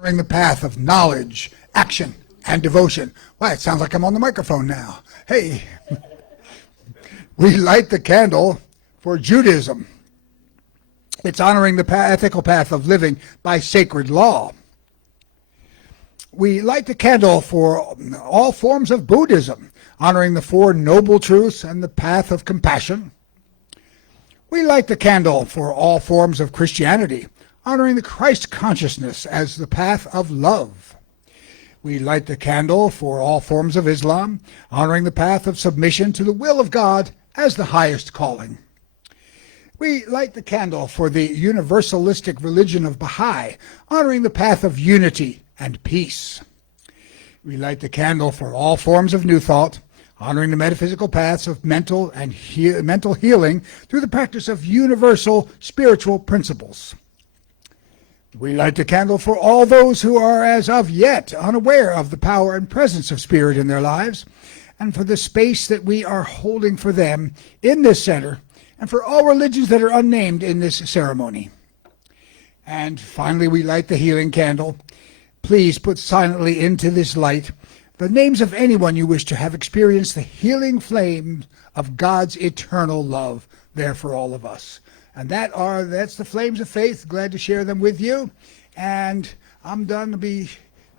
Honoring the path of knowledge, action, and devotion. Why, it sounds like I'm on the microphone now. Hey, we light the candle for Judaism. It's honoring the ethical path of living by sacred law. We light the candle for all forms of Buddhism, honoring the Four Noble Truths and the path of compassion. We light the candle for all forms of Christianity, honoring the Christ consciousness as the path of love. We light the candle for all forms of Islam, honoring the path of submission to the will of God as the highest calling. We light the candle for the universalistic religion of Baha'i, honoring the path of unity and peace. We light the candle for all forms of New Thought, honoring the metaphysical paths of mental healing through the practice of universal spiritual principles. We light the candle for all those who are as of yet unaware of the power and presence of Spirit in their lives, and for the space that we are holding for them in this center, and for all religions that are unnamed in this ceremony. And finally, we light the healing candle. Please put silently into this light the names of anyone you wish to have experienced the healing flame of God's eternal love there for all of us. And that's the flames of faith. Glad to share them with you. And I'm done to be,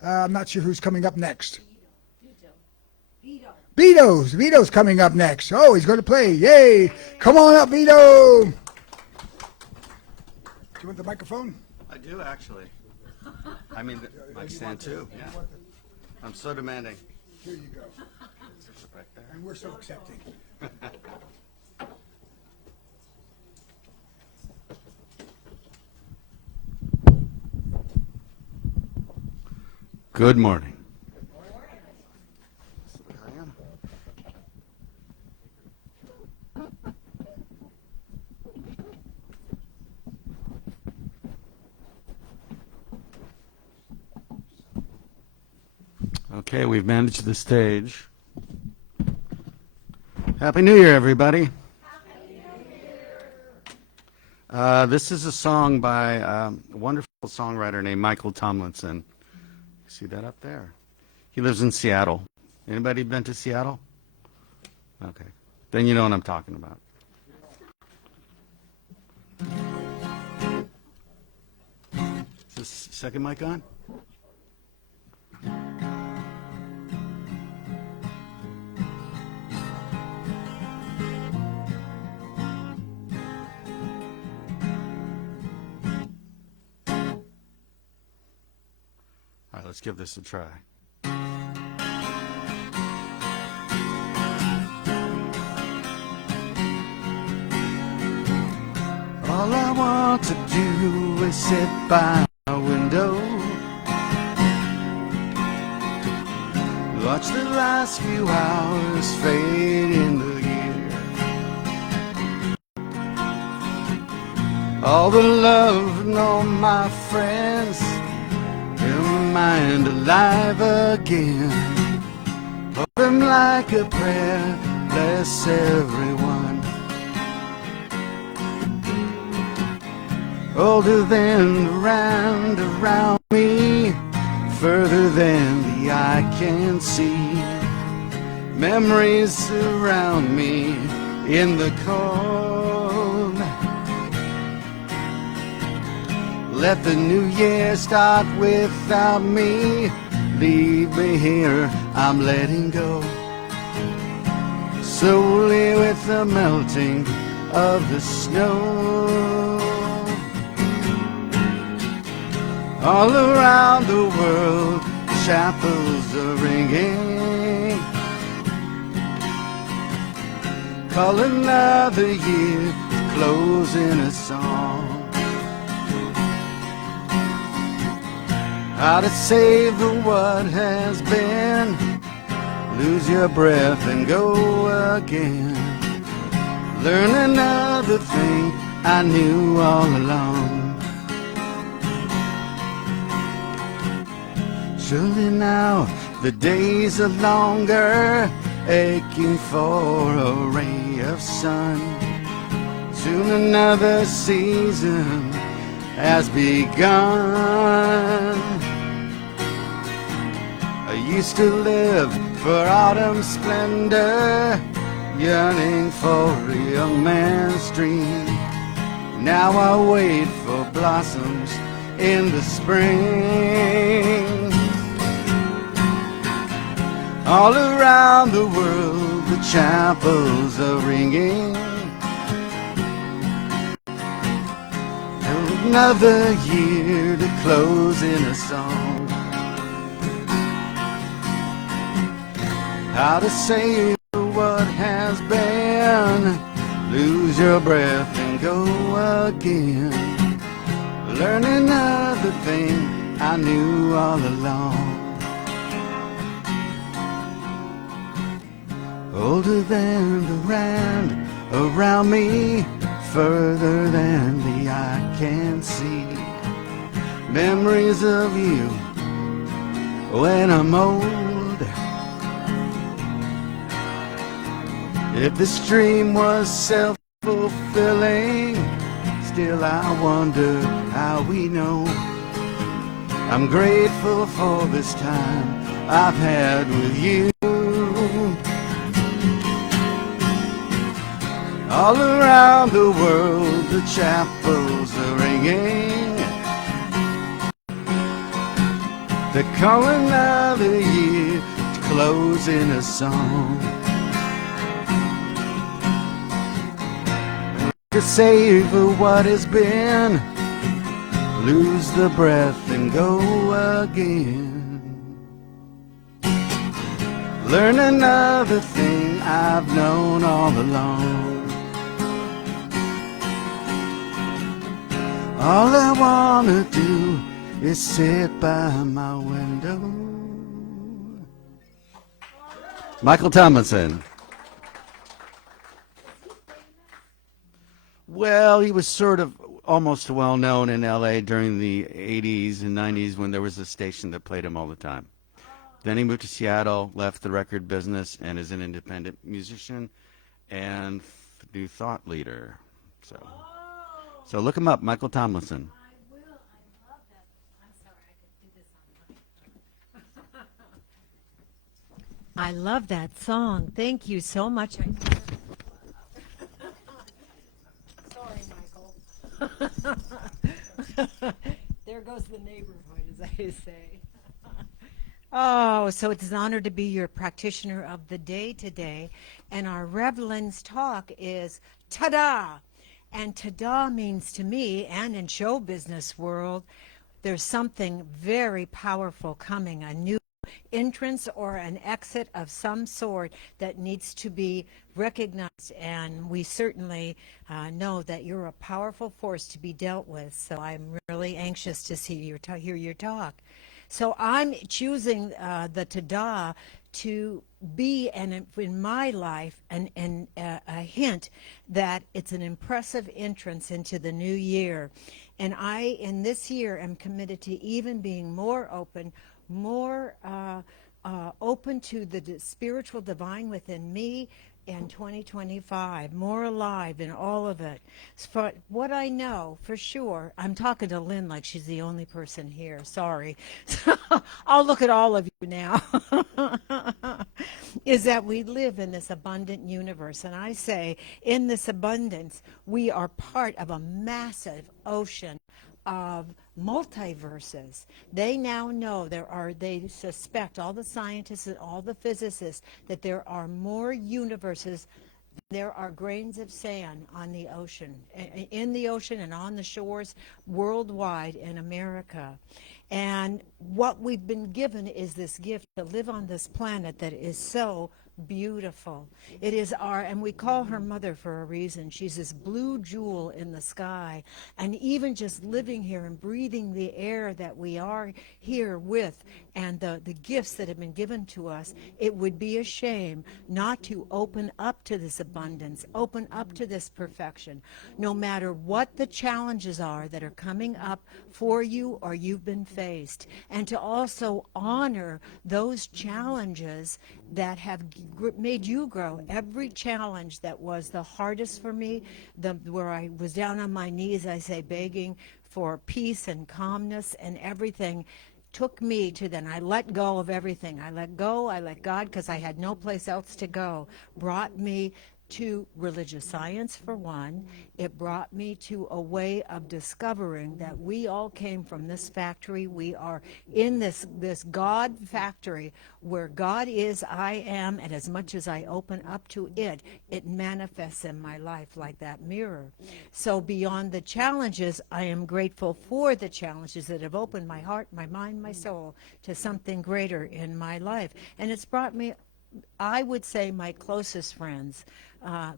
I'm not sure who's coming up next. Vito's coming up next. Oh, he's going to play. Yay. Come on up, Vito. Do you want the microphone? I do, actually. I mean, I stand too. Yeah. I'm so demanding. Here you go. Right there. And we're so accepting. Good morning. Okay, we've managed the stage. Happy New Year, everybody. Happy New Year. This is a song by a wonderful songwriter named Michael Tomlinson. See that up there? He lives in Seattle. Anybody been to Seattle? Okay. Then you know what I'm talking about. Is this second mic on? All right, let's give this a try. All I want to do is sit by my window, watch the last few hours fade in the year. All the love and all my friends, mind alive again. Hold them like a prayer, bless everyone. Older than the round around me, further than the eye can see. Memories surround me in the cold. Let the new year start without me. Leave me here, I'm letting go. Slowly with the melting of the snow. All around the world, chapels are ringing. Call another year to close in a song. How to savor what has been. Lose your breath and go again. Learn another thing I knew all along. Surely now the days are longer, aching for a ray of sun. Soon another season has begun. Used to live for autumn splendor, yearning for a young man's dream. Now I wait for blossoms in the spring. All around the world the chapels are ringing. Another year to close in a song. How to savor what has been. Lose your breath and go again. Learn another thing I knew all along. Older than the land around me, further than the eye can see. Memories of you when I'm old. If this dream was self-fulfilling, still I wonder how we know. I'm grateful for this time I've had with you. All around the world the chapels are ringing. They call another year to close in a song. To savor what has been, lose the breath and go again. Learn another thing I've known all along. All I wanna do is sit by my window. Michael Tomlinson. Well, he was sort of almost well known in LA during the 80s and 90s when there was a station that played him all the time. Then he moved to Seattle, left the record business, and is an independent musician and new thought leader. So look him up, Michael Tomlinson. I will. I love that. I'm sorry, I could do this on my. I love that song. Thank you so much. Sorry, Michael. There goes the neighborhood, as I say. Oh, so it's an honor to be your practitioner of the day today. And our Revlin's talk is ta-da! And ta-da means to me, and in show business world, there's something very powerful coming, a new entrance or an exit of some sort that needs to be recognized. And we certainly know that you're a powerful force to be dealt with. So I'm really anxious to hear your talk. So I'm choosing the ta-da to be, and in my life, a hint that it's an impressive entrance into the new year. And I, in this year, am committed to even being more open, more open to the spiritual divine within me in 2025, more alive in all of it. For what I know for sure, I'm talking to Lynn like she's the only person here. Sorry. I'll look at all of you now. Is that we live in this abundant universe. And I say, in this abundance, we are part of a massive ocean of multiverses. They now know they suspect, all the scientists and all the physicists, that there are more universes than there are grains of sand on the ocean, in the ocean and on the shores worldwide in America. And what we've been given is this gift to live on this planet that is so beautiful. It is and we call her mother for a reason. She's this blue jewel in the sky. And even just living here and breathing the air that we are here with, and the gifts that have been given to us, it would be a shame not to open up to this abundance, open up to this perfection, no matter what the challenges are that are coming up for you or you've been faced, and to also honor those challenges that have made you grow. Every challenge that was the hardest for me, where I was down on my knees, I say, begging for peace and calmness and everything, took me to then. I let go of everything. I let go, I let God, because I had no place else to go. Brought me to religious science, for one. It brought me to a way of discovering that we all came from this factory. We are in this God factory where God is, I am, and as much as I open up to it, it manifests in my life like that mirror. So beyond the challenges, I am grateful for the challenges that have opened my heart, my mind, my soul to something greater in my life. And it's brought me, I would say, my closest friends,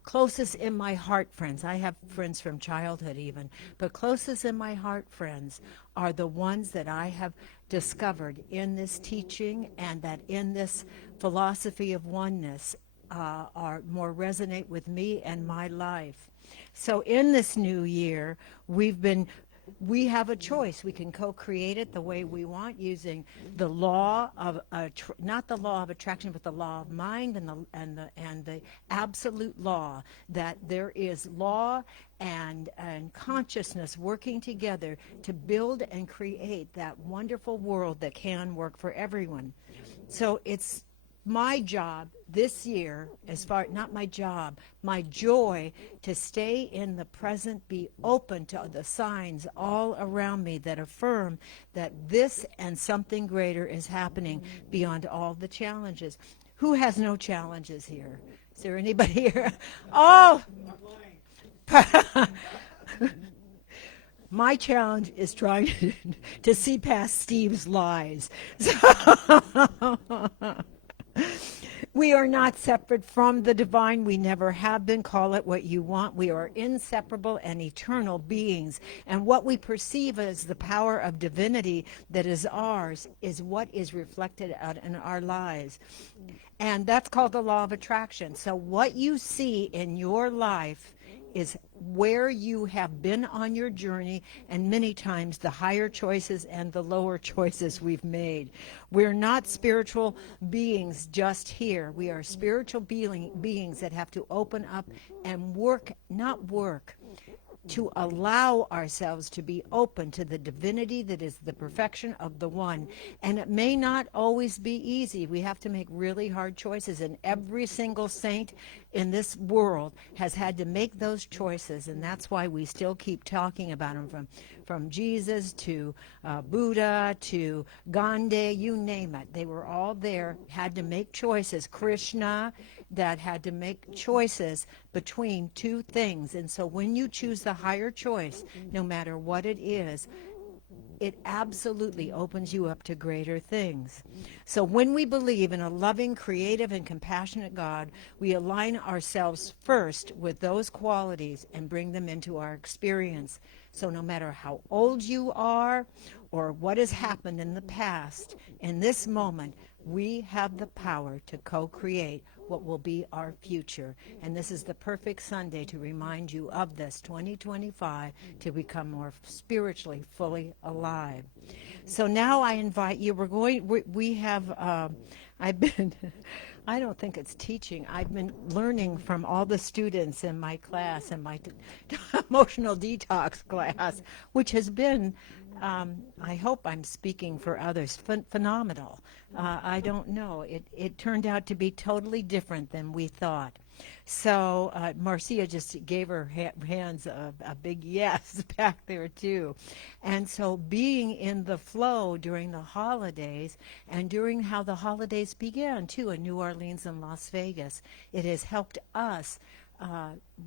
closest in my heart friends. I have friends from childhood even, but closest in my heart friends are the ones that I have discovered in this teaching, and that in this philosophy of oneness are more resonate with me and my life. So in this new year, we have a choice. We can co-create it the way we want, using the law of not the law of attraction, but the law of mind, and the absolute law that there is law and consciousness working together to build and create that wonderful world that can work for everyone. So it's my job this year, not my job, my joy, to stay in the present, be open to the signs all around me that affirm that this and something greater is happening beyond all the challenges. Who has no challenges here? Is there anybody here? Oh! My challenge is trying to see past Steve's lies. We are not separate from the divine. We never have been. Call it what you want. We are inseparable and eternal beings. And what we perceive as the power of divinity that is ours is what is reflected out in our lives. And that's called the law of attraction. So what you see in your life is where you have been on your journey, and many times the higher choices and the lower choices we've made. We're not spiritual beings just here. We are spiritual beings that have to open up and work to allow ourselves to be open to the divinity that is the perfection of the one. And it may not always be easy. We have to make really hard choices, and every single saint in this world has had to make those choices, and that's why we still keep talking about them, from Jesus to Buddha to Gandhi, you name it. They were all there, had to make choices. Krishna, that had to make choices between two things. And so when you choose the higher choice, no matter what it is, it absolutely opens you up to greater things. So when we believe in a loving, creative, and compassionate God, we align ourselves first with those qualities and bring them into our experience. So no matter how old you are or what has happened in the past, in this moment, we have the power to co-create what will be our future. And this is the perfect Sunday to remind you of this, 2025, to become more spiritually fully alive. So now I invite you, we have, I've been, I don't think it's teaching, I've been learning from all the students in my class, in my emotional detox class, which has been, I hope I'm speaking for others, phenomenal. I don't know. It turned out to be totally different than we thought. So Marcia just gave her hands a big yes back there too. And so being in the flow during the holidays and during how the holidays began too in New Orleans and Las Vegas, it has helped us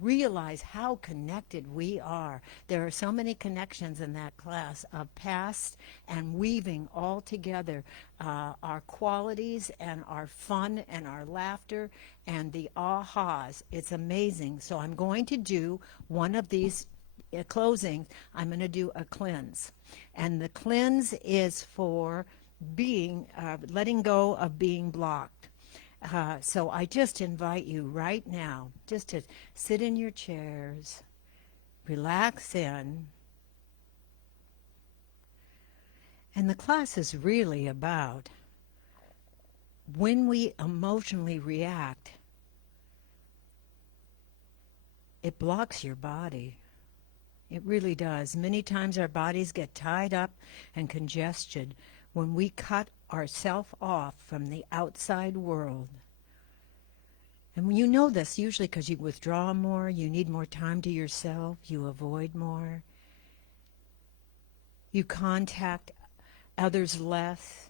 realize how connected we are. There are so many connections in that class of past and weaving all together our qualities and our fun and our laughter and the ahas. It's amazing. So I'm going to do one of these closings. I'm going to do a cleanse. And the cleanse is for letting go of being blocked. So I just invite you right now just to sit in your chairs, relax in. And the class is really about when we emotionally react, it blocks your body. It really does. Many times our bodies get tied up and congested when we cut ourselves off from the outside world. And when you know this, usually because you withdraw more, you need more time to yourself, you avoid more, you contact others less,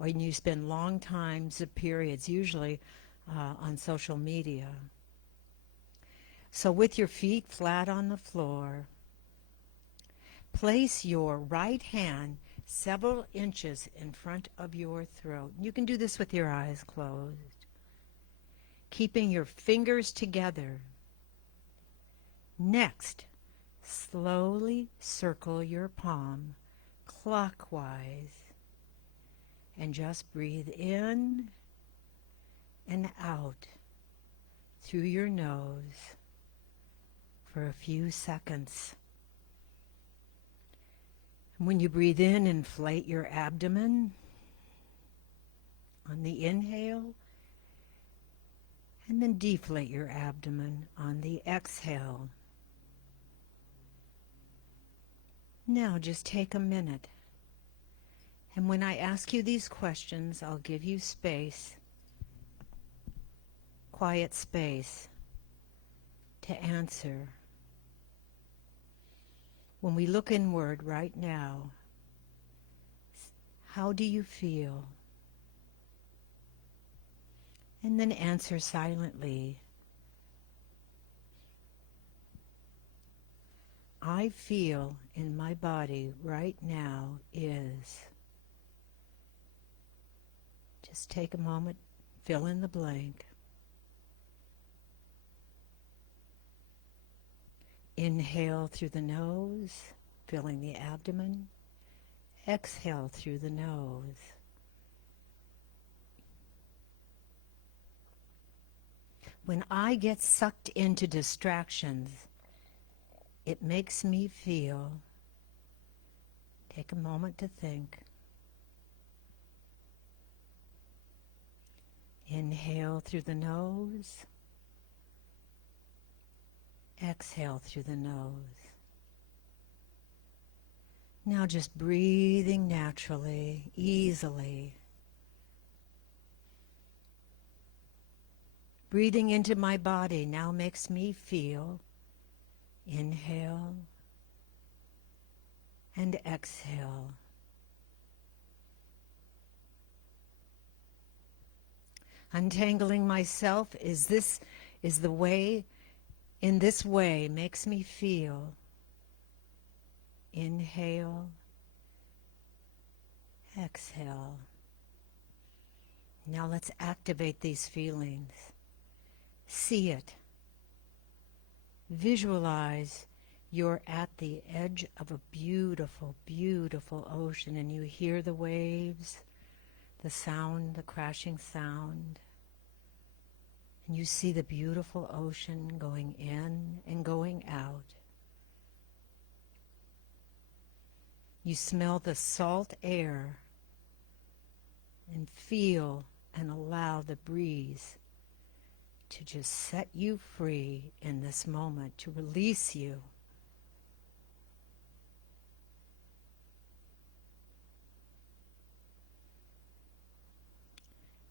or you spend long times of periods, usually on social media. So with your feet flat on the floor, place your right hand several inches in front of your throat. You can do this with your eyes closed, keeping your fingers together. Next, slowly circle your palm clockwise and just breathe in and out through your nose for a few seconds. When you breathe in, inflate your abdomen on the inhale, and then deflate your abdomen on the exhale. Now just take a minute, and when I ask you these questions, I'll give you space, quiet space, to answer. When we look inward right now, how do you feel? And then answer silently. I feel in my body right now is. Just take a moment, fill in the blank. Inhale through the nose, filling the abdomen. Exhale through the nose. When I get sucked into distractions, it makes me feel. Take a moment to think. Inhale through the nose. Exhale through the nose. Now just breathing naturally, easily. Breathing into my body now makes me feel. Inhale and exhale. Untangling myself is the way. In this way makes me feel. Inhale, exhale. Now let's activate these feelings. See it. Visualize you're at the edge of a beautiful, beautiful ocean, and you hear the waves, the sound, the crashing sound. And you see the beautiful ocean going in and going out. You smell the salt air and feel and allow the breeze to just set you free in this moment, to release you.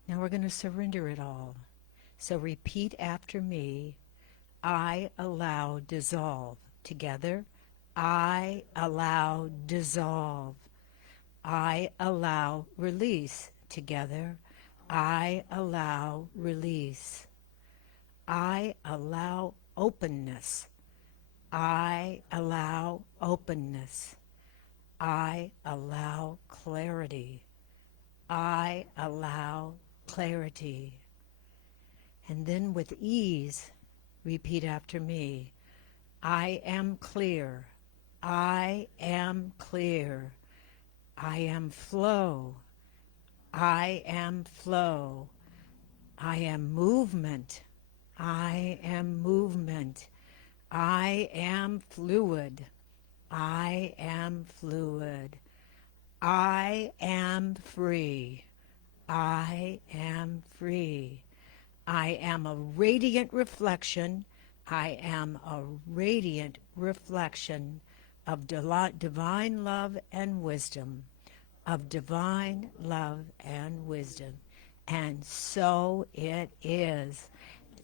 Now we're going to surrender it all. So repeat after me. I allow dissolve. Together. I allow dissolve. I allow release. Together. I allow release. I allow openness. I allow openness. I allow clarity. I allow clarity. And then with ease, repeat after me. I am clear. I am clear. I am flow. I am flow. I am movement. I am movement. I am fluid. I am fluid. I am free. I am free. I am a radiant reflection. I am a radiant reflection of divine love and wisdom. of divine love and wisdom. And so it is.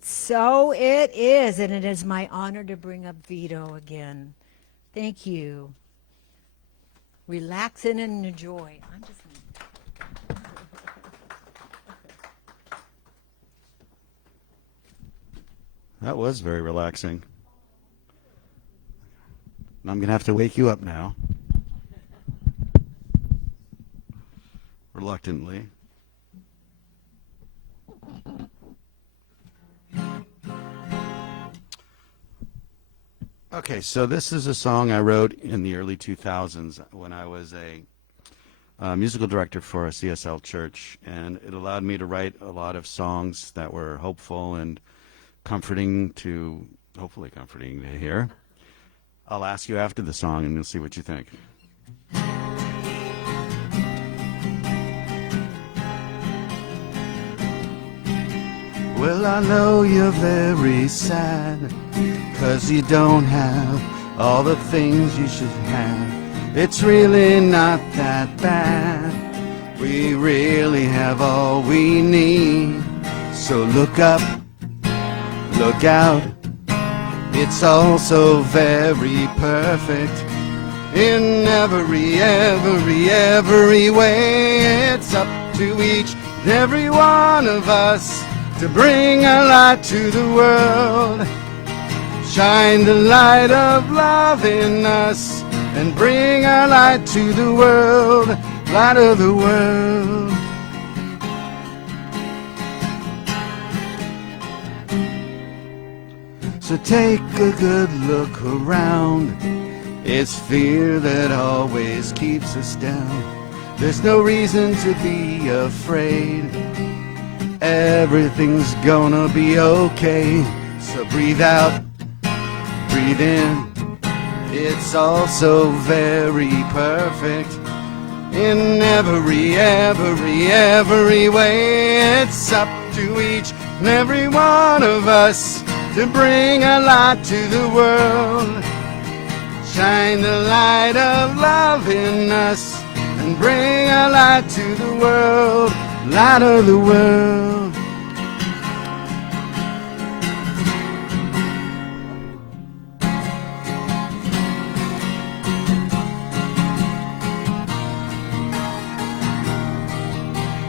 So it is. And it is my honor to bring up Vito again. Thank you. Relax in and enjoy. I'm just. That was very relaxing. I'm going to have to wake you up now. Reluctantly. Okay, so this is a song I wrote in the early 2000s when I was a musical director for a CSL church, and it allowed me to write a lot of songs that were hopeful and comforting to, hopefully comforting to hear. I'll ask you after the song and you'll see what you think. Well, I know you're very sad, 'cause you don't have all the things you should have. It's really not that bad. We really have all we need. So look up, look out. It's all so very perfect. In every way. It's up to each and every one of us to bring a light to the world. Shine the light of love in us and bring a light to the world, light of the world. So take a good look around. It's fear that always keeps us down. There's no reason to be afraid. Everything's gonna be okay. So breathe out, breathe in. It's all so very perfect. In every way. It's up to each and every one of us to bring a light to the world. Shine the light of love in us and bring a light to the world, light of the world.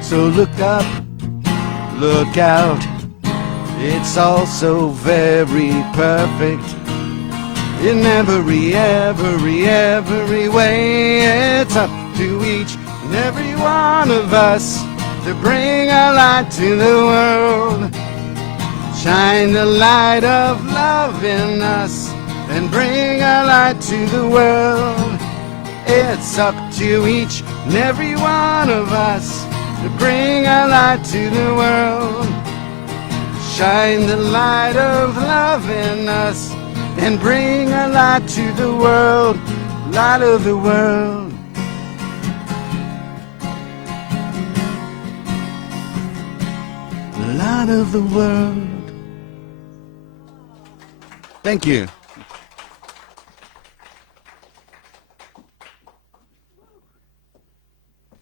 So look up, look out. It's all so very perfect. In every way. It's up to each and every one of us to bring a light to the world. Shine the light of love in us and bring a light to the world. It's up to each and every one of us to bring a light to the world. Shine the light of love in us and bring a light to the world, light of the world. Light of the world. Thank you.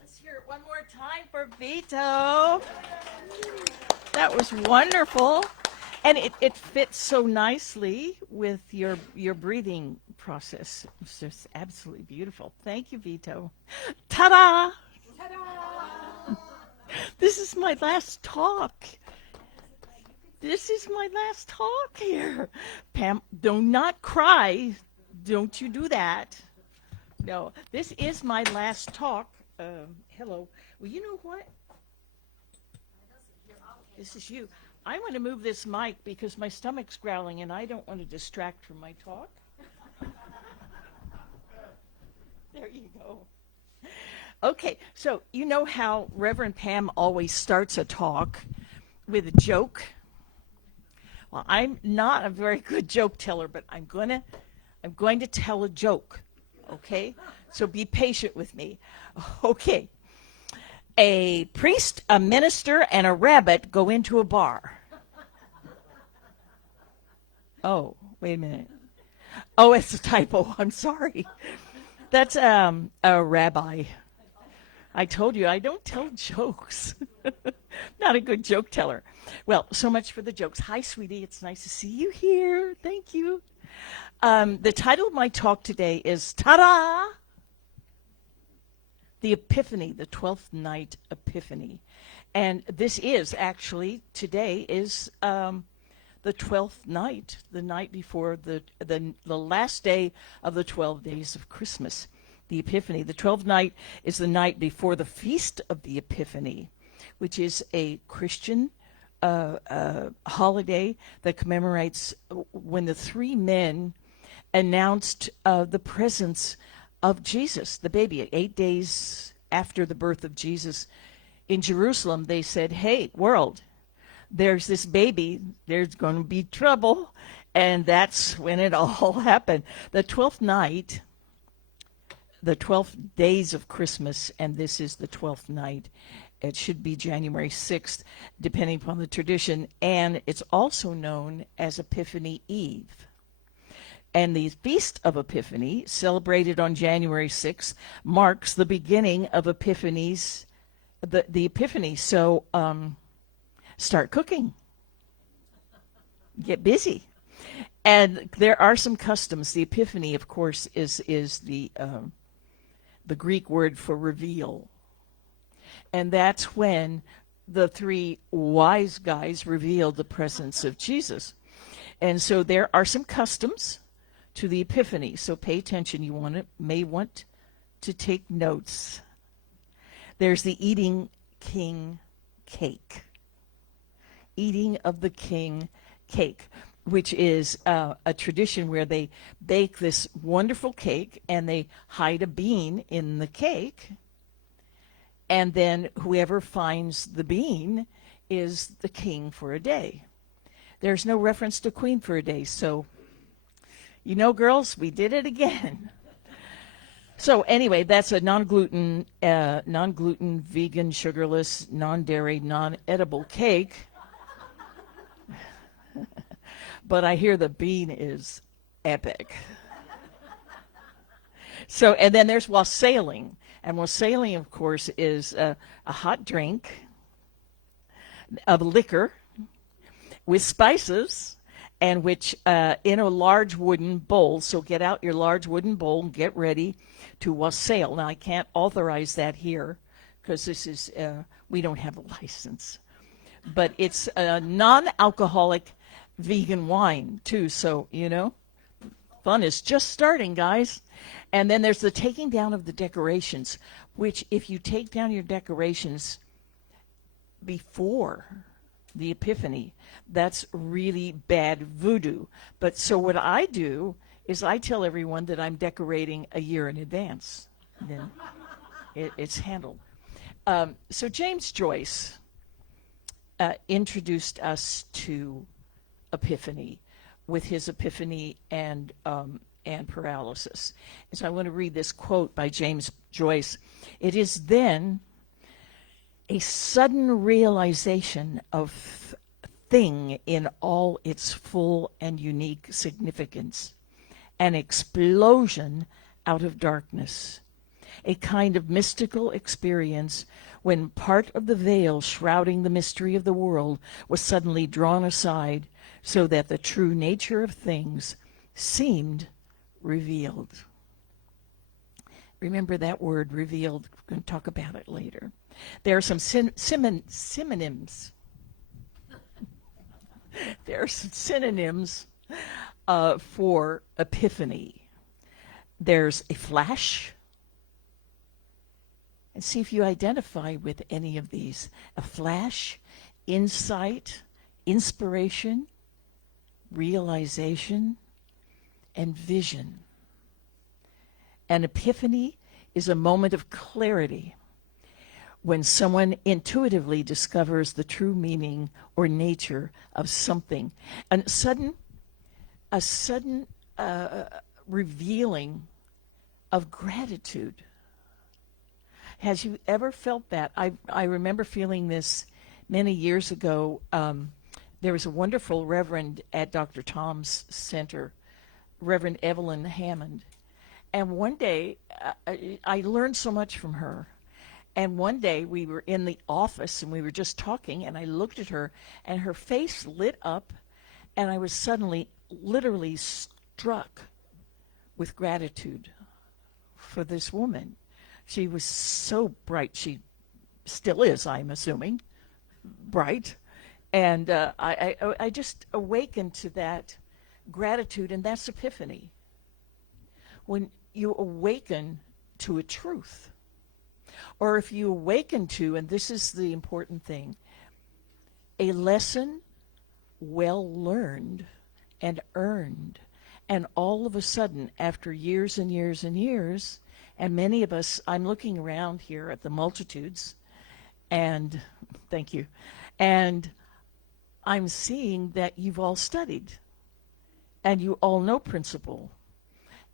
Let's hear it one more time for Vito. That was wonderful. And it fits so nicely with your breathing process. It's just absolutely beautiful. Thank you, Vito. Ta-da! Ta-da! This is my last talk. This is my last talk here. Pam, do not cry. Don't you do that. No, this is my last talk. Hello. Well, you know what? This is you. I want to move this mic because my stomach's growling and I don't want to distract from my talk. There you go. Okay, so you know how Reverend Pam always starts a talk with a joke? Well, I'm not a very good joke teller, but I'm going to tell a joke, okay? So be patient with me. Okay. A priest, a minister, and a rabbit go into a bar. Oh, wait a minute. Oh, it's a typo. I'm sorry. That's a rabbi. I told you I don't tell jokes. Not a good joke teller. Well, so much for the jokes. Hi, sweetie. It's nice to see you here. Thank you. The title of my talk today is Ta-da! The Epiphany, the 12th night Epiphany. And this is actually, today is the 12th night, the night before the last day of the 12 days of Christmas. The Epiphany. The 12th night is the night before the Feast of the Epiphany, which is a Christian holiday that commemorates when the three men announced the presence of Jesus, the baby. 8 days after the birth of Jesus in Jerusalem, they said, hey, world, there's this baby, there's going to be trouble. And that's when it all happened. The 12th night, the 12 days of Christmas, and this is the 12th night. It should be January 6th, depending upon the tradition, and it's also known as Epiphany Eve. And the Feast of Epiphany, celebrated on January 6th, marks the beginning of Epiphany's, the Epiphany. So start cooking. Get busy. And there are some customs. The Epiphany, of course, is the Greek word for reveal. And that's when the three wise guys revealed the presence of Jesus. And so there are some customs to the Epiphany. So pay attention. You may want to take notes. There's the eating king cake. Eating of the king cake, which is a tradition where they bake this wonderful cake and they hide a bean in the cake. And then whoever finds the bean is the king for a day. There's no reference to queen for a day. So, you know, girls, we did it again. So anyway, that's a non-gluten, vegan, sugarless, non-dairy, non-edible cake. But I hear the bean is epic. So, and then there's wassailing. And wassailing, of course, is a hot drink of liquor with spices, and which in a large wooden bowl. So get out your large wooden bowl and get ready to wassail. Now, I can't authorize that here because this is, we don't have a license. But it's a non-alcoholic vegan wine, too. So, you know, fun is just starting, guys. And then there's the taking down of the decorations, which if you take down your decorations before the Epiphany, that's really bad voodoo. But so what I do is I tell everyone that I'm decorating a year in advance. Then it's handled. So James Joyce introduced us to Epiphany with his Epiphany and paralysis. And so I want to read this quote by James Joyce. It is then a sudden realization of thing in all its full and unique significance, an explosion out of darkness, a kind of mystical experience when part of the veil shrouding the mystery of the world was suddenly drawn aside so that the true nature of things seemed revealed. Remember that word, revealed. We're going to talk about it later. There are some synonyms. There are some synonyms for epiphany. There's a flash. And see if you identify with any of these. A flash, insight, inspiration, realization, and vision. An epiphany is a moment of clarity when someone intuitively discovers the true meaning or nature of something. A sudden revealing of gratitude. Has you ever felt that? I remember feeling this many years ago. There was a wonderful reverend at Dr. Tom's center, Reverend Evelyn Hammond. And one day, I learned so much from her. And one day we were in the office and we were just talking, and I looked at her and her face lit up, and I was suddenly literally struck with gratitude for this woman. She was so bright. She still is, I'm assuming, bright. And I just awakened to that gratitude, and that's epiphany. When you awaken to a truth, or if you awaken to, and this is the important thing, a lesson well learned and earned, and all of a sudden, after years and years and years, and many of us, I'm looking around here at the multitudes, and thank you, and I'm seeing that you've all studied, and you all know principle,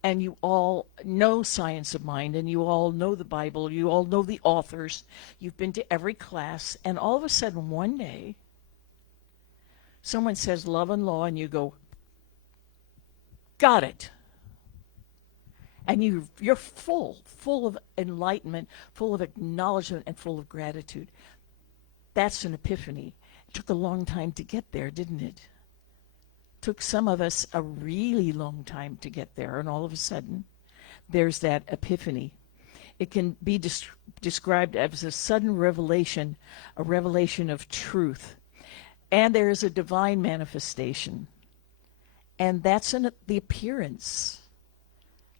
and you all know science of mind, and you all know the Bible, you all know the authors, you've been to every class, and all of a sudden one day, someone says love and law, and you go, got it. And you're full of enlightenment, full of acknowledgement, and full of gratitude. That's an epiphany. It took a long time to get there, didn't it? Took some of us a really long time to get there, and all of a sudden, there's that epiphany. It can be described as a sudden revelation, a revelation of truth. And there is a divine manifestation. And that's the appearance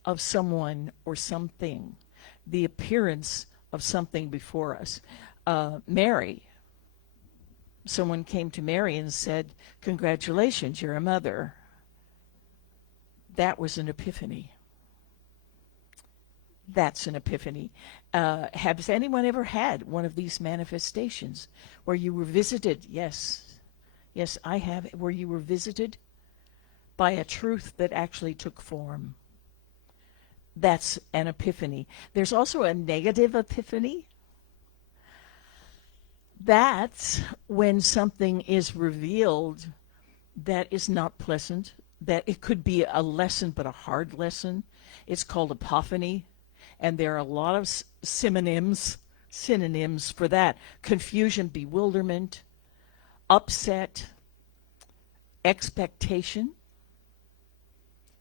of someone or something, the appearance of something before us. Mary, someone came to Mary and said, congratulations, you're a mother. That was an epiphany. That's an epiphany. Has anyone ever had one of these manifestations where you were visited? Yes. Yes, I have. Where you were visited by a truth that actually took form. That's an epiphany. There's also a negative epiphany. That's when something is revealed that is not pleasant, that it could be a lesson, but a hard lesson. It's called epiphany, and there are a lot of synonyms for that. Confusion, bewilderment, upset, expectation,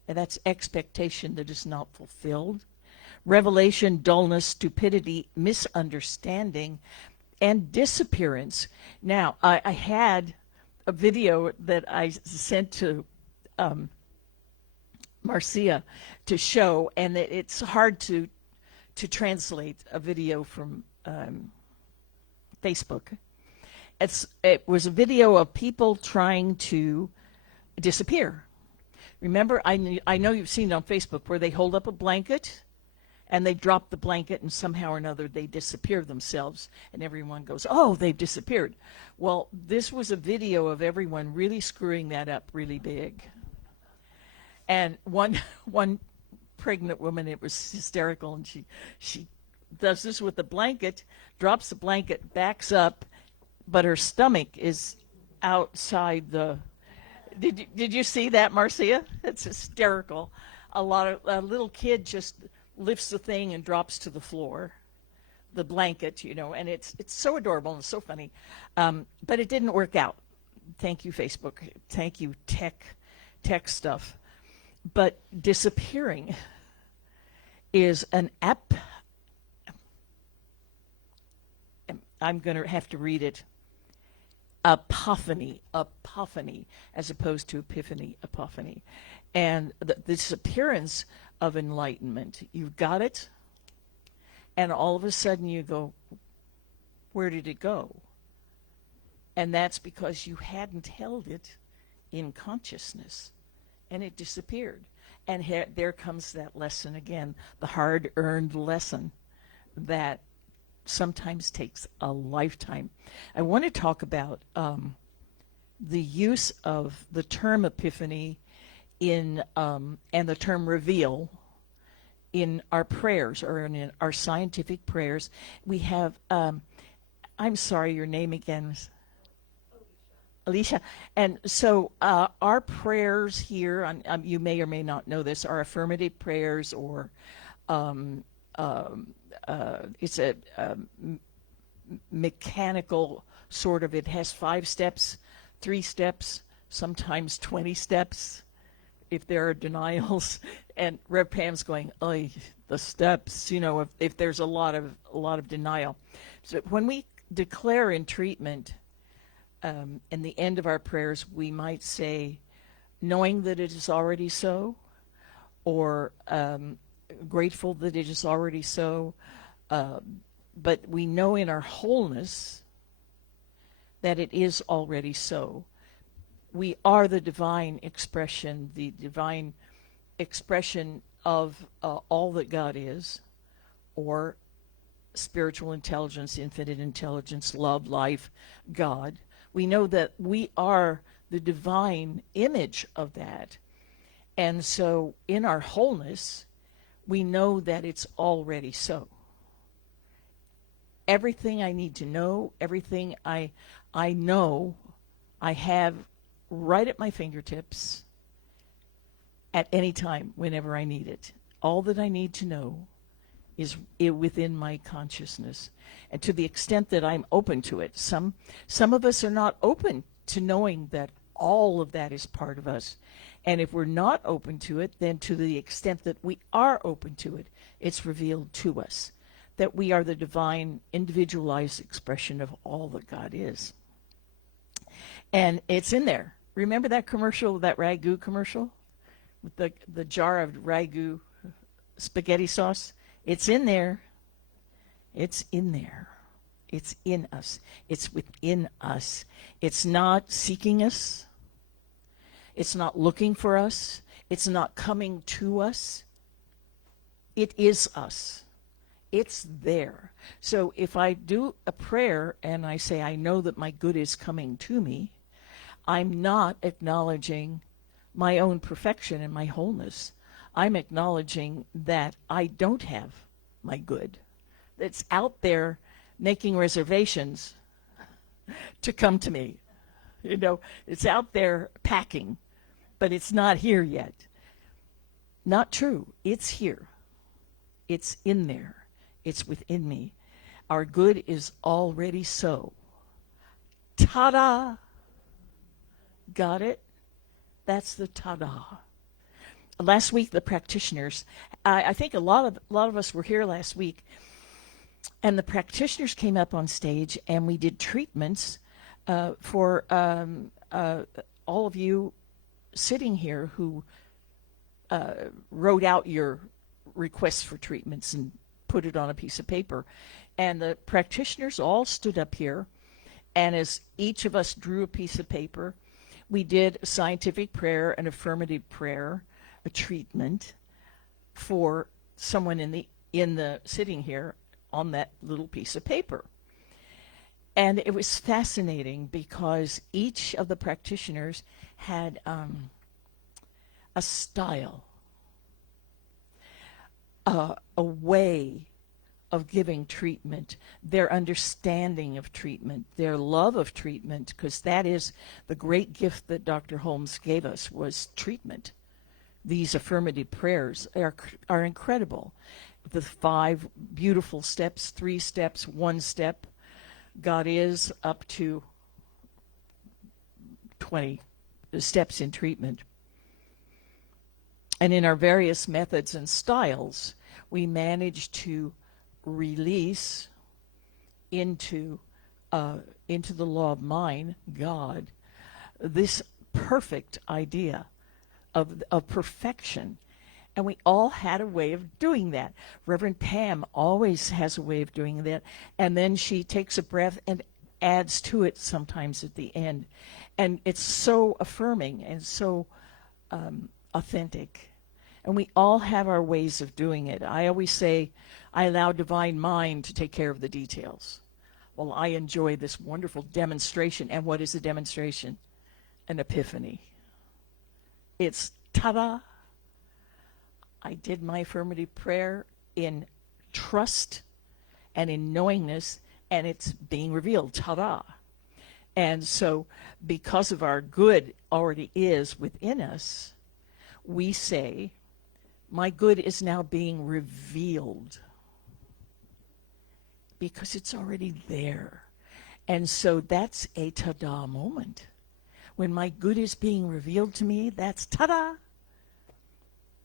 and that's expectation that is not fulfilled. Revelation, dullness, stupidity, misunderstanding, and disappearance. Now, I had a video that I sent to Marcia to show, and it's hard to translate a video from Facebook. It was a video of people trying to disappear. Remember, I know you've seen it on Facebook where they hold up a blanket and they drop the blanket and somehow or another they disappear themselves and everyone goes, oh, they've disappeared. Well, this was a video of everyone really screwing that up really big. And one pregnant woman, it was hysterical, and she does this with the blanket, drops the blanket, backs up, but her stomach is outside the... Did you see that, Marcia? It's hysterical. A little kid just lifts the thing and drops to the floor, the blanket, and it's so adorable and so funny. But it didn't work out. Thank you, Facebook. Thank you, tech stuff. But disappearing is an I'm going to have to read it. Epiphany, as opposed to epiphany. And the disappearance of enlightenment. You've got it, and all of a sudden you go, where did it go? And that's because you hadn't held it in consciousness, and it disappeared. And there comes that lesson again, the hard-earned lesson that sometimes takes a lifetime. I want to talk about the use of the term epiphany and the term reveal in our prayers, or in our scientific prayers. We have, I'm sorry, your name again was? Alicia. And so our prayers here, you may or may not know this, are affirmative prayers or it's a mechanical sort of, it has 5 steps, 3 steps, sometimes 20 steps if there are denials. And Rev Pam's going, oh, the steps, if there's a lot of denial. So when we declare in treatment, in the end of our prayers, we might say, knowing that it is already so, or grateful that it is already so, but we know in our wholeness that it is already so. We are the divine expression of all that God is, or spiritual intelligence, infinite intelligence, love, life, God. We know that we are the divine image of that. And so in our wholeness, we know that it's already so. Everything I need to know, everything I know, I have right at my fingertips at any time, whenever I need it. All that I need to know is within my consciousness. And to the extent that I'm open to it, some of us are not open to knowing that all of that is part of us. And if we're not open to it, then to the extent that we are open to it, it's revealed to us that we are the divine, individualized expression of all that God is. And it's in there. Remember that commercial, that ragu commercial? With the jar of ragu spaghetti sauce? It's in there. It's in there. It's in us. It's within us. It's not seeking us. It's not looking for us. It's not coming to us. It is us. It's there. So if I do a prayer and I say, I know that my good is coming to me, I'm not acknowledging my own perfection and my wholeness. I'm acknowledging that I don't have my good. It's out there making reservations to come to me. It's out there packing, but it's not here yet. Not true. It's here. It's in there. It's within me. Our good is already so. Ta-da! Got it? That's the ta-da. Last week, the practitioners, I think a lot of us were here last week, and the practitioners came up on stage, and we did treatments for all of you sitting here who wrote out your requests for treatments and put it on a piece of paper. And the practitioners all stood up here, and as each of us drew a piece of paper, we did a scientific prayer, an affirmative prayer, a treatment for someone in the sitting here on that little piece of paper. And it was fascinating because each of the practitioners had a style, a way of giving treatment, their understanding of treatment, their love of treatment, because that is the great gift that Dr. Holmes gave us, was treatment. These affirmative prayers are incredible. The 5 beautiful steps, 3 steps, 1 step. God is up to 20 steps in treatment. And in our various methods and styles, we manage to release into the law of mind, God, this perfect idea of perfection. And we all had a way of doing that. Reverend Pam always has a way of doing that. And then she takes a breath and adds to it sometimes at the end. And it's so affirming and so authentic. And we all have our ways of doing it. I always say, I allow divine mind to take care of the details. Well, I enjoy this wonderful demonstration. And what is a demonstration? An epiphany. It's ta-da! I did my affirmative prayer in trust and in knowingness, and it's being revealed. Ta-da! And so, because of our good already is within us, we say, my good is now being revealed. because it's already there. And so that's a ta-da moment. When my good is being revealed to me, that's ta-da.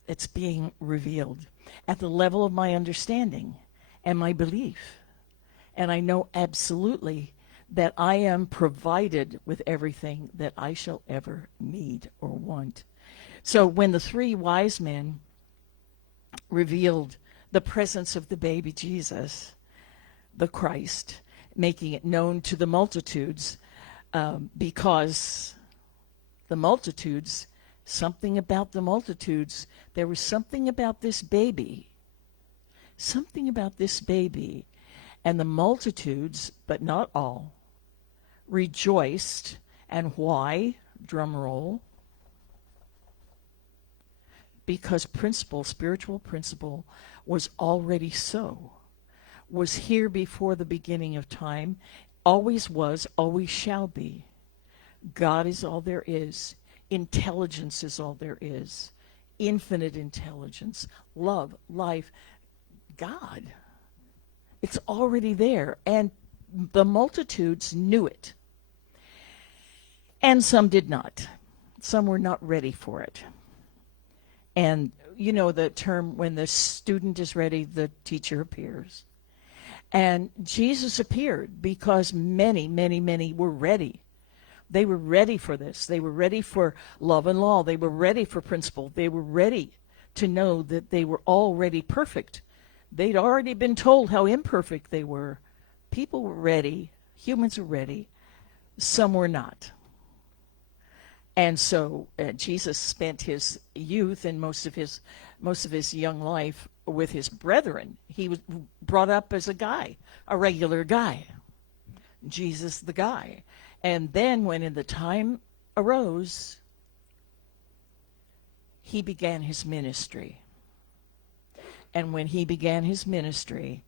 It's being revealed at the level of my understanding and my belief. And I know absolutely that I am provided with everything that I shall ever need or want. So when the three wise men revealed the presence of the baby Jesus, the Christ, making it known to the multitudes, because the multitudes, something about the multitudes, there was something about this baby, and the multitudes, but not all, rejoiced. And why? Drum roll. Because spiritual principle was already so, was here before the beginning of time, always was, always shall be. God is all there is. Intelligence is all there is. Infinite intelligence, love, life, God. It's already there. And the multitudes knew it. And some did not. Some were not ready for it. And you know the term, when the student is ready, the teacher appears. And Jesus appeared because many, many, many were ready. They were ready for this. They were ready for love and law. They were ready for principle. They were ready to know that they were already perfect. They'd already been told how imperfect they were. People were ready. Humans were ready. Some were not. And so Jesus spent his youth and most of his young life with his brethren. He was brought up as a guy, a regular guy. Jesus the guy. And then when the time arose, he began his ministry. And when he began his ministry,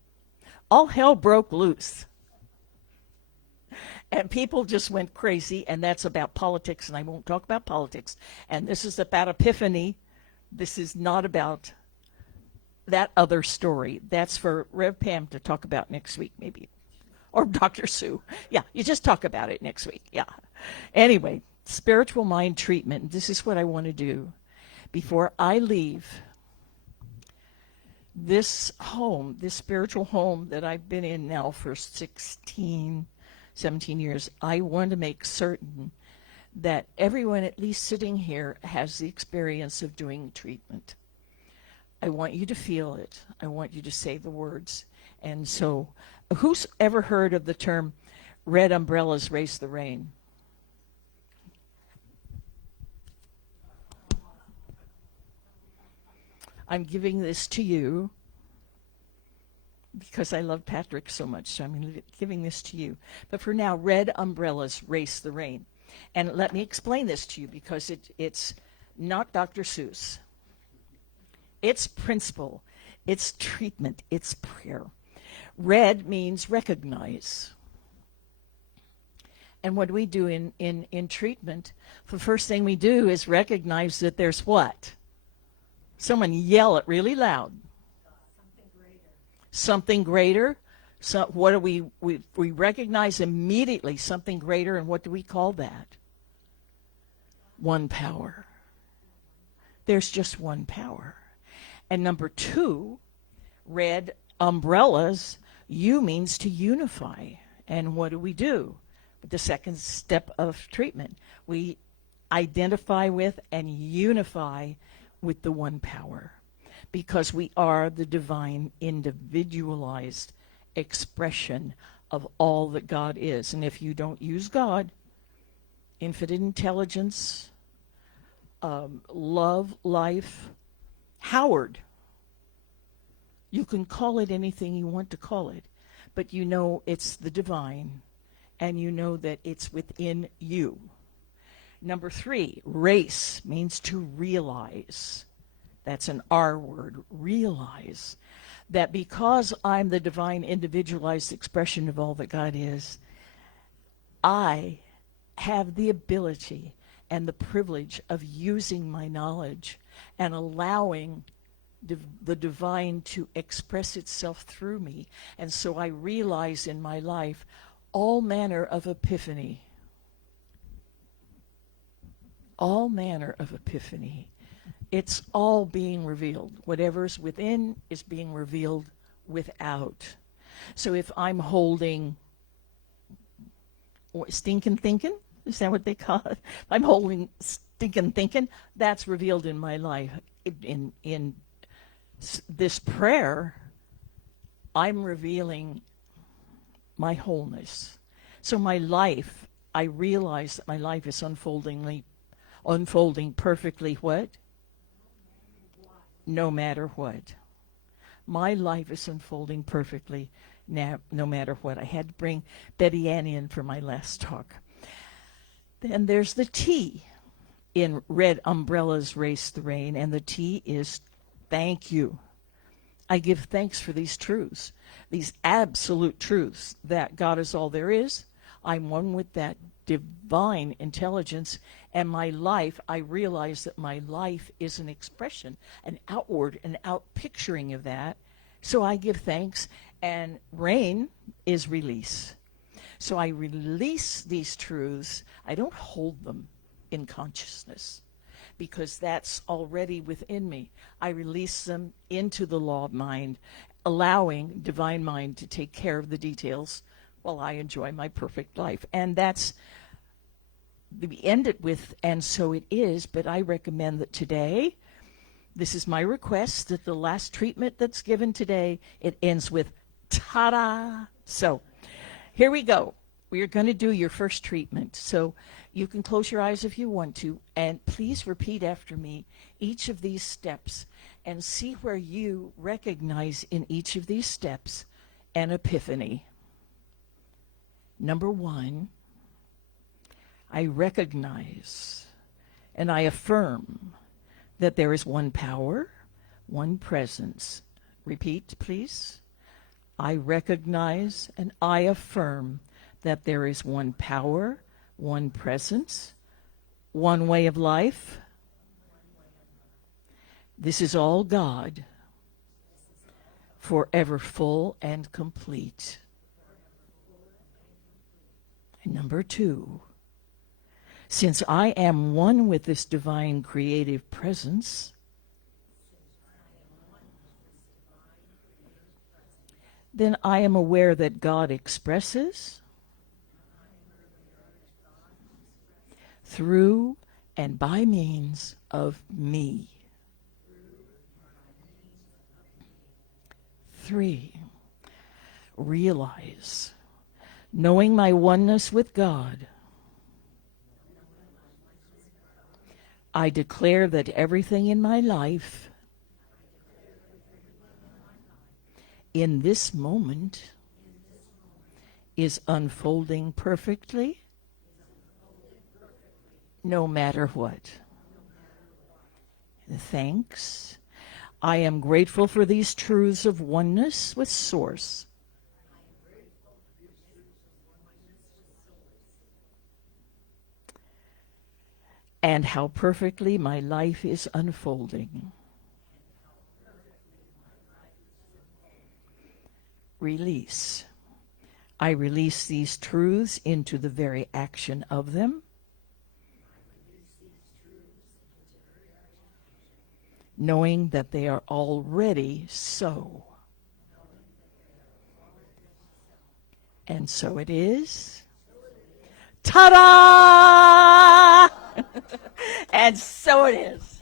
all hell broke loose. And people just went crazy, and that's about politics, and I won't talk about politics. And this is about Epiphany. This is not about that other story. That's for Rev Pam to talk about next week, maybe. Or Dr. Sue. Yeah, you just talk about it next week. Yeah. Anyway, spiritual mind treatment. This is what I want to do before I leave this home, this spiritual home that I've been in now for 17 years. I want to make certain that everyone at least sitting here has the experience of doing treatment. I want you to feel it. I want you to say the words. And so, who's ever heard of the term red umbrellas race the rain? I'm giving this to you because I love Patrick so much, so I'm giving this to you. But for now, red umbrellas race the rain. And let me explain this to you, because it's not Dr. Seuss. It's principle. It's treatment. It's prayer. Red means recognize. And what we do in treatment, the first thing we do is recognize that there's what? Someone yell it really loud. Something greater. So what do we recognize immediately something greater, and what do we call that? One power. There's just one power. And number two, red umbrellas, U means to unify. And what do? The second step of treatment. We identify with and unify with the one power, because we are the divine individualized expression of all that God is. And if you don't use God, infinite intelligence, love, life, Howard, you can call it anything you want to call it, but you know it's the divine, and you know that it's within you. Number three, race means to realize. That's an R word, realize. That because I'm the divine individualized expression of all that God is, I have the ability and the privilege of using my knowledge and allowing the divine to express itself through me. And so I realize in my life all manner of epiphany. All manner of epiphany. It's all being revealed. Whatever's within is being revealed without. So if I'm holding stinking thinking, is that what they call it? If I'm holding stinking thinking, that's revealed in my life. In this prayer, I'm revealing my wholeness. So my life, I realize that my life is unfolding perfectly what? No matter what. My life is unfolding perfectly now, no matter what. I had to bring Betty Ann in for my last talk. Then there's the T in Red Umbrellas Race the Rain, and the T is thank you. I give thanks for these truths, these absolute truths that God is all there is. I'm one with that divine intelligence, and my life, I realize that my life is an expression, an outward, an outpicturing of that. So I give thanks, and rain is release. So I release these truths. I don't hold them in consciousness because that's already within me. I release them into the law of mind, allowing divine mind to take care of the details while I enjoy my perfect life. And that's, we end it with, and so it is, but I recommend that today, this is my request, that the last treatment that's given today, it ends with ta-da. So here we go. We are going to do your first treatment. So you can close your eyes if you want to, and please repeat after me each of these steps and see where you recognize in each of these steps an epiphany. Number 1, I recognize and I affirm that there is one power, one presence. Repeat, please. I recognize and I affirm that there is one power, one presence, one way of life. This is all God, forever full and complete. And number 2, since I am one with this divine creative presence, then I am aware that God expresses through and by means of me. 3, realize, knowing my oneness with God, I declare that everything in my life in this moment is unfolding perfectly, no matter what. Thanks. I am grateful for these truths of oneness with Source. And how perfectly my life is unfolding. Release. I release these truths into the very action of them. Knowing that they are already so. And so it is. Ta-da! And so it is.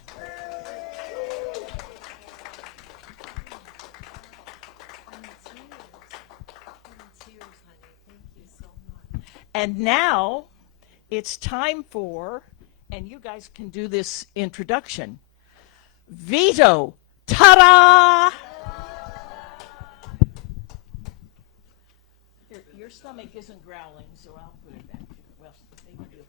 And now it's time for, and you guys can do this introduction. Vito, ta-da! Your stomach isn't growling, so I'll put it back. Well, maybe do it.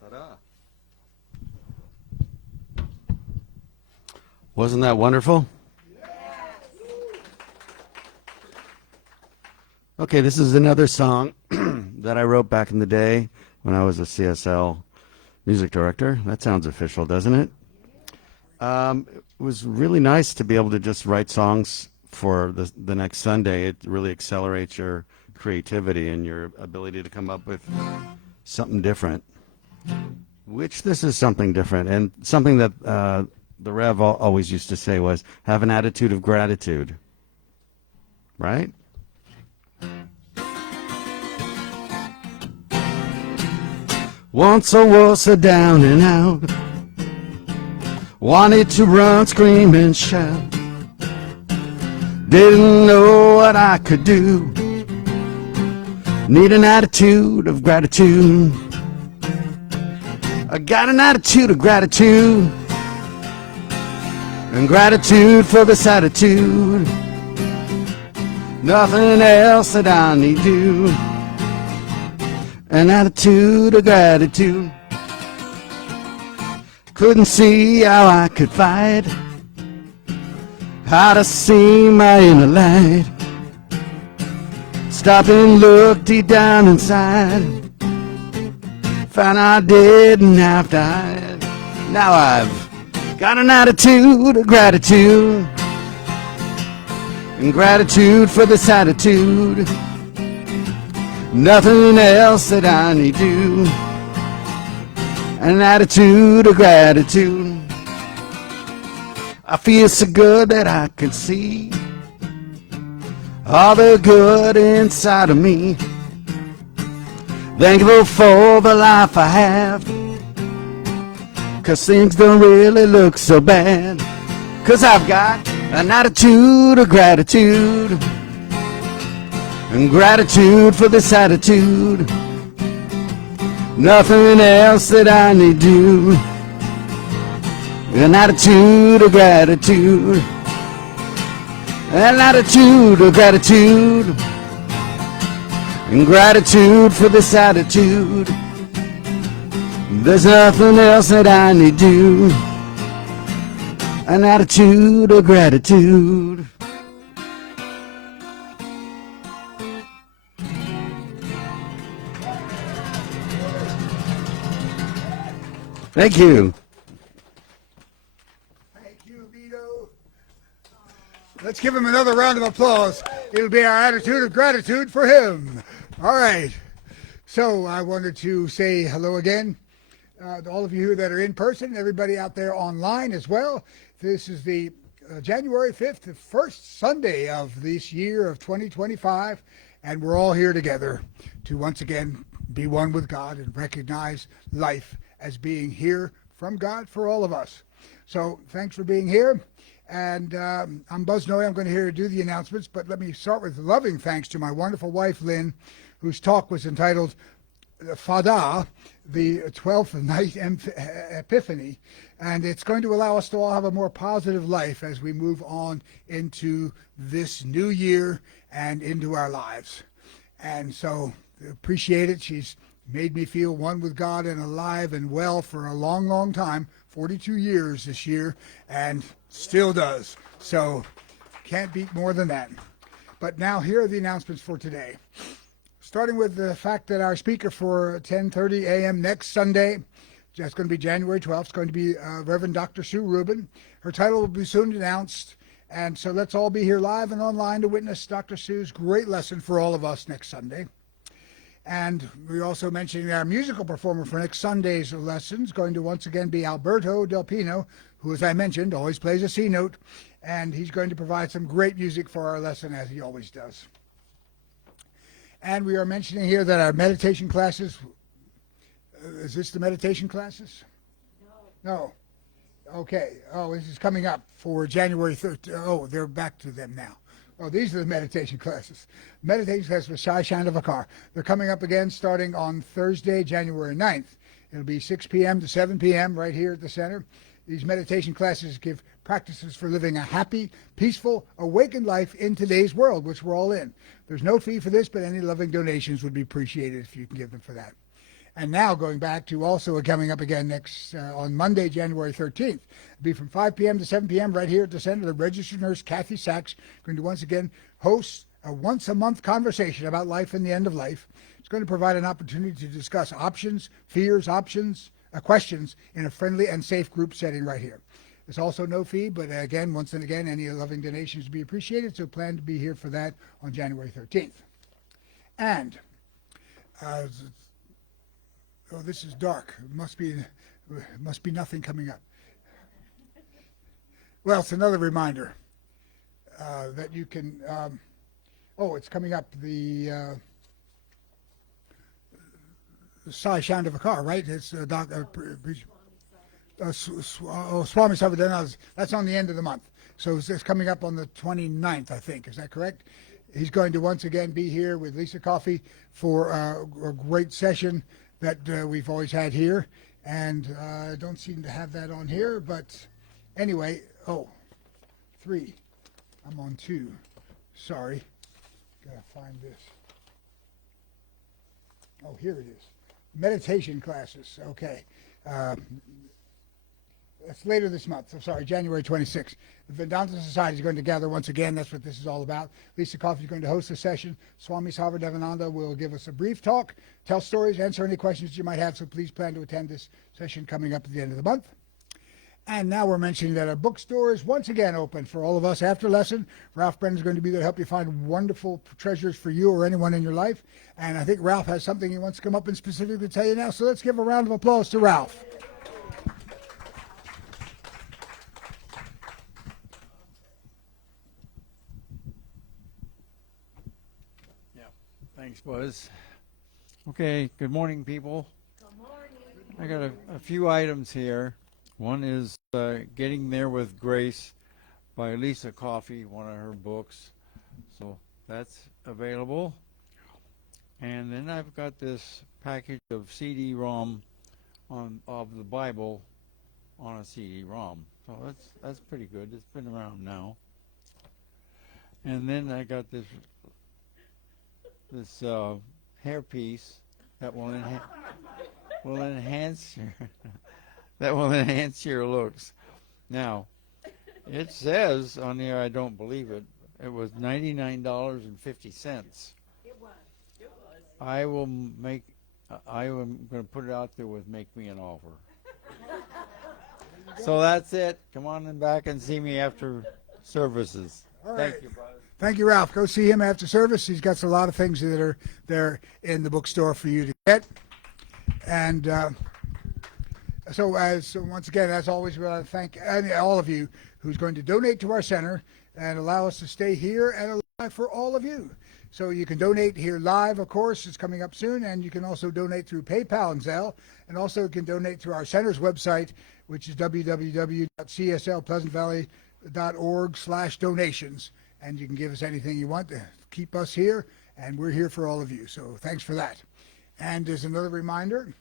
Ta-da. Wasn't that wonderful? Okay, this is another song that I wrote back in the day. when I was a CSL music director. That sounds official, doesn't it? It was really nice to be able to just write songs for the next Sunday. It really accelerates your creativity and your ability to come up with something different, which this is something different. And something that the Rev always used to say was, have an attitude of gratitude, right? Once I was so down and out, wanted to run, scream, and shout. Didn't know what I could do. Need an attitude of gratitude. I got an attitude of gratitude. And gratitude for this attitude. Nothing else that I need to do. An attitude of gratitude. Couldn't see how I could fight, how to see my inner light. Stop and look deep down inside. Found I didn't have to hide. Now I've got an attitude of gratitude. And gratitude for this attitude. Nothing else that I need to. An attitude of gratitude. I feel so good that I can see all the good inside of me. Thankful for the life I have, 'cause things don't really look so bad. 'Cause I've got an attitude of gratitude. And gratitude for this attitude. Nothing else that I need to do. An attitude of gratitude. An attitude of gratitude. And gratitude for this attitude. There's nothing else that I need to do. An attitude of gratitude. Thank you. Thank you, Vito. Let's give him another round of applause. It'll be our attitude of gratitude for him. All right. So I wanted to say hello again to all of you that are in person, everybody out there online as well. This is the January 5th, the first Sunday of this year of 2025, and we're all here together to once again be one with God and recognize life as being here from God for all of us. So thanks for being here. And I'm Buzz Noe. I'm going to here do the announcements, but let me start with loving thanks to my wonderful wife, Lynn, whose talk was entitled Fada, the 12th night Epiphany. And it's going to allow us to all have a more positive life as we move on into this new year and into our lives. And so appreciate it. She's made me feel one with God and alive and well for a long, long time, 42 years this year, and still does. So can't beat more than that. But now here are the announcements for today. Starting with the fact that our speaker for 10:30 a.m. next Sunday, that's going to be January 12th, is going to be Reverend Dr. Sue Rubin. Her title will be soon announced. And so let's all be here live and online to witness Dr. Sue's great lesson for all of us next Sunday. And we're also mentioning our musical performer for next Sunday's lessons, going to once again be Alberto Del Pino, who, as I mentioned, always plays a C note, and he's going to provide some great music for our lesson, as he always does. And we are mentioning here that our meditation classes, is this the meditation classes? No. Okay. Oh, this is coming up for January 3rd. Oh, they're back to them now. Oh, these are the meditation classes. Meditation classes with Shai Shandavakar. They're coming up again starting on Thursday, January 9th. It'll be 6 p.m. to 7 p.m. right here at the center. These meditation classes give practices for living a happy, peaceful, awakened life in today's world, which we're all in. There's no fee for this, but any loving donations would be appreciated if you can give them for that. And now going back to also coming up again next on Monday, January 13th. It'll be from 5 p.m. to 7 p.m. right here at the center. The registered nurse, Kathy Sachs, going to once again host a once-a-month conversation about life and the end of life. It's going to provide an opportunity to discuss options, fears, questions in a friendly and safe group setting right here. There's also no fee, but again, once and again, any loving donations would be appreciated, so plan to be here for that on January 13th. And, this is dark. It must be nothing coming up. Well, it's another reminder that you can, it's coming up, the sound of a car, right? It's Swami Savadana, that's on the end of the month. So it's coming up on the 29th, I think. Is that correct? He's going to once again be here with Lisa Coffey for a great session that we've always had here. And I don't seem to have that on here, but anyway, 3. I'm on 2. Sorry. Gotta find this. Oh, here it is. Meditation classes. Okay. That's later this month. I'm sorry, January 26th. The Vedanta Society is going to gather once again. That's what this is all about. Lisa Coffey is going to host a session. Swami Sarvadevananda will give us a brief talk, tell stories, answer any questions you might have. So please plan to attend this session coming up at the end of the month. And now we're mentioning that our bookstore is once again open for all of us after lesson. Ralph Brennan is going to be there to help you find wonderful treasures for you or anyone in your life. And I think Ralph has something he wants to come up and specifically tell you now. So let's give a round of applause to Ralph. Thanks, Buzz. Okay, good morning, people. Good morning. I got a few items here. One is Getting There with Grace by Lisa Coffey, one of her books. So that's available. And then I've got this package of CD-ROM of the Bible on a CD-ROM. So that's pretty good. It's been around now. And then I got this hairpiece that will enhance your looks. Now, it says on here, I don't believe it. It was $99.50. It was. I am going to put it out there with Make Me an Offer. So that's it. Come on in back and see me after services. All right. Thank you, Buzz. Thank you, Ralph. Go see him after service. He's got a lot of things that are there in the bookstore for you to get. And so once again, as always, we want to thank all of you who's going to donate to our center and allow us to stay here and alive for all of you. So you can donate here live, of course. It's coming up soon. And you can also donate through PayPal and Zelle. And also you can donate through our center's website, which is www.cslpleasantvalley.org/donations. And you can give us anything you want to keep us here, and we're here for all of you. So thanks for that. And as another reminder,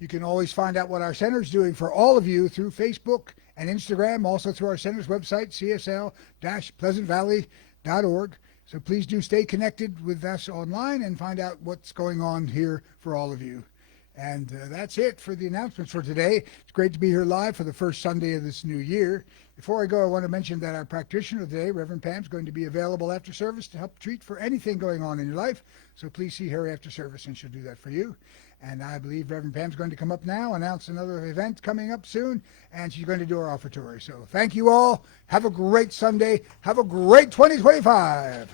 you can always find out what our center is doing for all of you through Facebook and Instagram, also through our center's website, csl-pleasantvalley.org. So please do stay connected with us online and find out what's going on here for all of you. And that's it for the announcements for today. It's great to be here live for the first Sunday of this new year. Before I go, I want to mention that our practitioner today, Reverend Pam, is going to be available after service to help treat for anything going on in your life. So please see her after service, and she'll do that for you. And I believe Reverend Pam's going to come up now, announce another event coming up soon, and she's going to do our offertory. So thank you all. Have a great Sunday. Have a great 2025.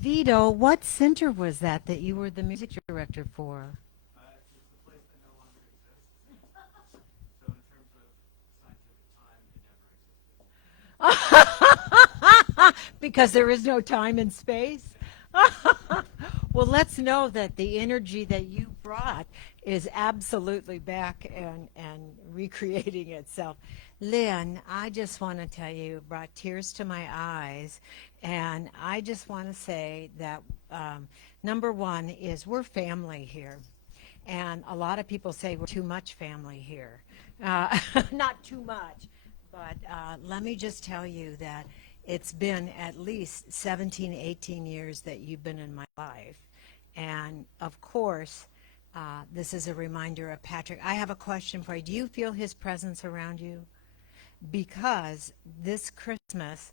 Vito, what center was that you were the music director for? It's a place that no longer exists. So in terms of scientific time, it never existed. Because there is no time and space? Well, let's know that the energy that you brought is absolutely back and recreating itself. Lynn, I just want to tell you, it brought tears to my eyes. And I just want to say that number one is we're family here. And a lot of people say we're too much family here. Not too much, but let me just tell you that it's been at least 17, 18 years that you've been in my life. And of course, This is a reminder of Patrick. I have a question for you. Do you feel his presence around you? Because this Christmas,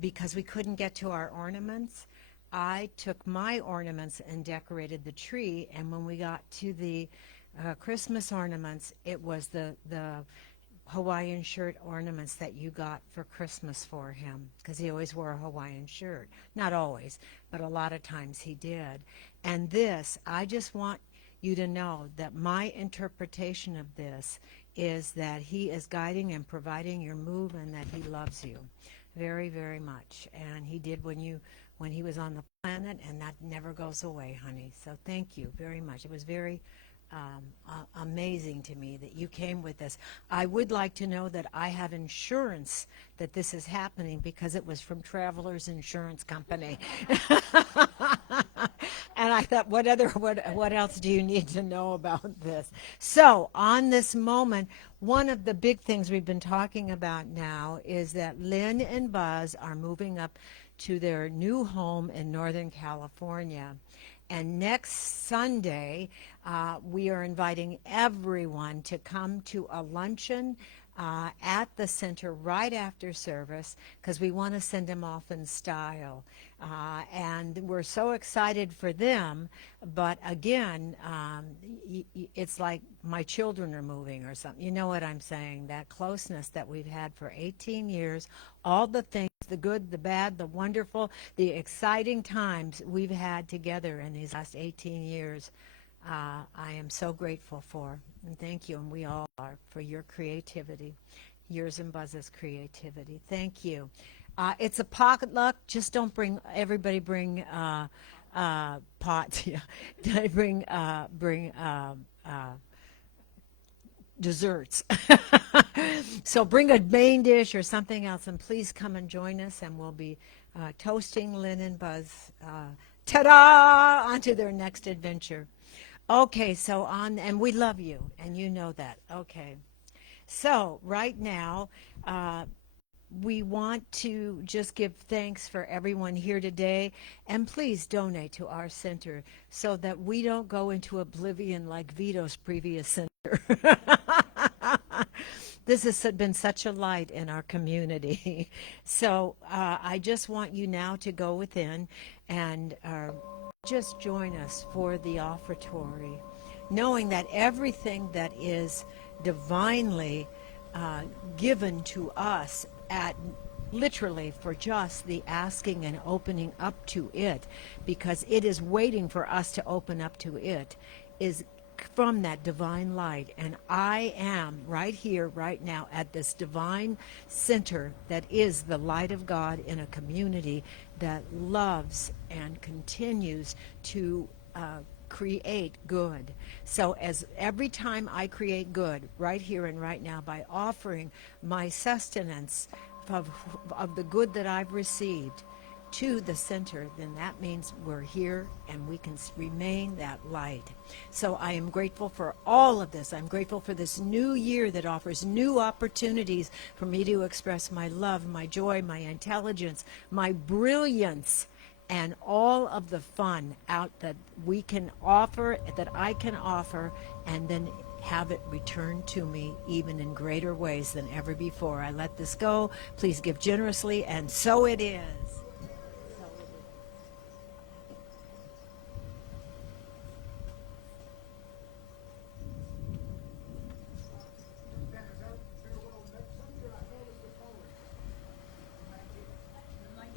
because we couldn't get to our ornaments, I took my ornaments and decorated the tree. And when we got to the Christmas ornaments, it was the Hawaiian shirt ornaments that you got for Christmas for him, because he always wore a Hawaiian shirt. Not always, but a lot of times he did. And this, I just want you to know that my interpretation of this is that he is guiding and providing your move, and that he loves you very, very much. And he did when he was on the planet, and that never goes away, honey. So thank you very much. It was very amazing to me that you came with us. I would like to know that I have insurance that this is happening, because it was from Travelers Insurance Company. And I thought, what else do you need to know about this? So on this moment, one of the big things we've been talking about now is that Lynn and Buzz are moving up to their new home in Northern California. And next Sunday, we are inviting everyone to come to a luncheon at the center right after service, because we want to send them off in style. And we're so excited for them. But again, it's like my children are moving or something. You know what I'm saying? That closeness that we've had for 18 years, all the things, the good, the bad, the wonderful, the exciting times we've had together in these last 18 years. I am so grateful for, and thank you, and we all are, for your creativity, yours and Buzz's creativity. Thank you. It's a potluck. Just don't bring, everybody bring pots. Yeah. bring desserts. So bring a main dish or something else, and please come and join us, and we'll be toasting Lynn and Buzz, ta-da, onto their next adventure. Okay, so and we love you, and you know that. Okay, so right now, we want to just give thanks for everyone here today, and please donate to our center so that we don't go into oblivion like Vito's previous center. This has been such a light in our community. So I just want you now to go within and just join us for the offertory, knowing that everything that is divinely given to us at literally for just the asking and opening up to it, because it is waiting for us to open up to it, is from that divine light. And I am right here, right now, at this divine center that is the light of God in a community that loves and continues to create good. So as every time I create good right here and right now by offering my sustenance of the good that I've received to the center, then that means we're here and we can remain that light. So I am grateful for all of this. I'm grateful for this new year that offers new opportunities for me to express my love, my joy, my intelligence, my brilliance, and all of the fun out that we can offer, that I can offer, and then have it returned to me even in greater ways than ever before. I let this go. Please give generously, and so it is.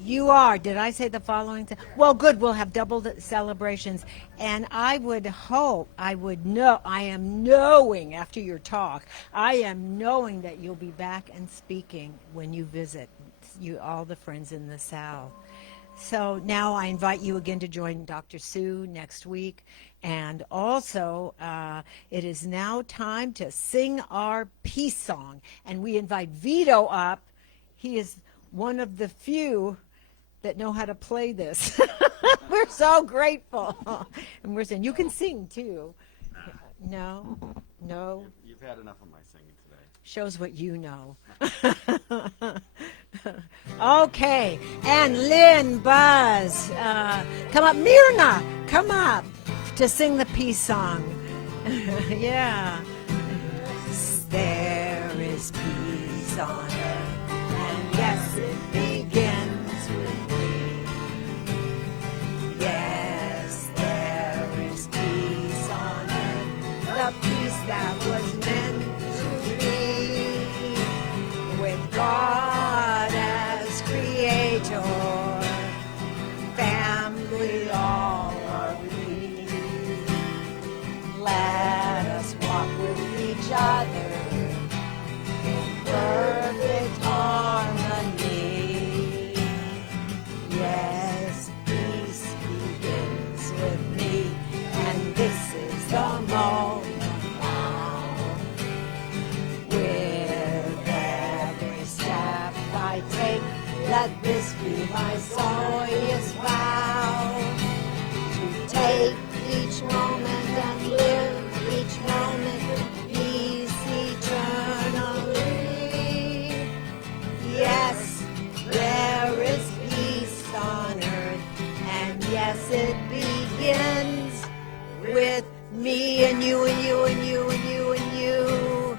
You are. Did I say the following? Well, good. We'll have double the celebrations. And I would hope, I am knowing after your talk, I am knowing that you'll be back and speaking when you visit all the friends in the South. So now I invite you again to join Dr. Sue next week. And also, it is now time to sing our peace song. And we invite Vito up. He is one of the few that know how to play this. We're so grateful. And we're saying, you can sing too. No? You've had enough of my singing today. Shows what you know. Okay. And Lynn, Buzz, come up. Myrna, come up to sing the peace song. Yeah. There is peace on earth, and yes, it begins with me. Yes, there is peace on earth, the peace that was meant to be, with God as creator, family all are we. Let us walk with each other in perfect harmony. Yes, peace begins with me, and this is the moment now. With every step I take, let this be my joyous vow, to take each moment and live each moment with peace eternally. Yes, there is peace on earth, and yes, it begins with me and you and you and you and you and you.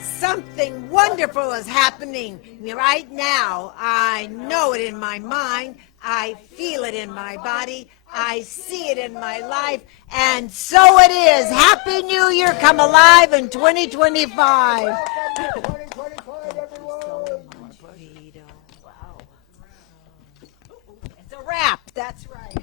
Something wonderful is happening right now. I know it in my mind. I feel it in my body. I see it in my life. And so it is. Happy New Year. Come alive in 2025. Wow. It's a wrap. That's right.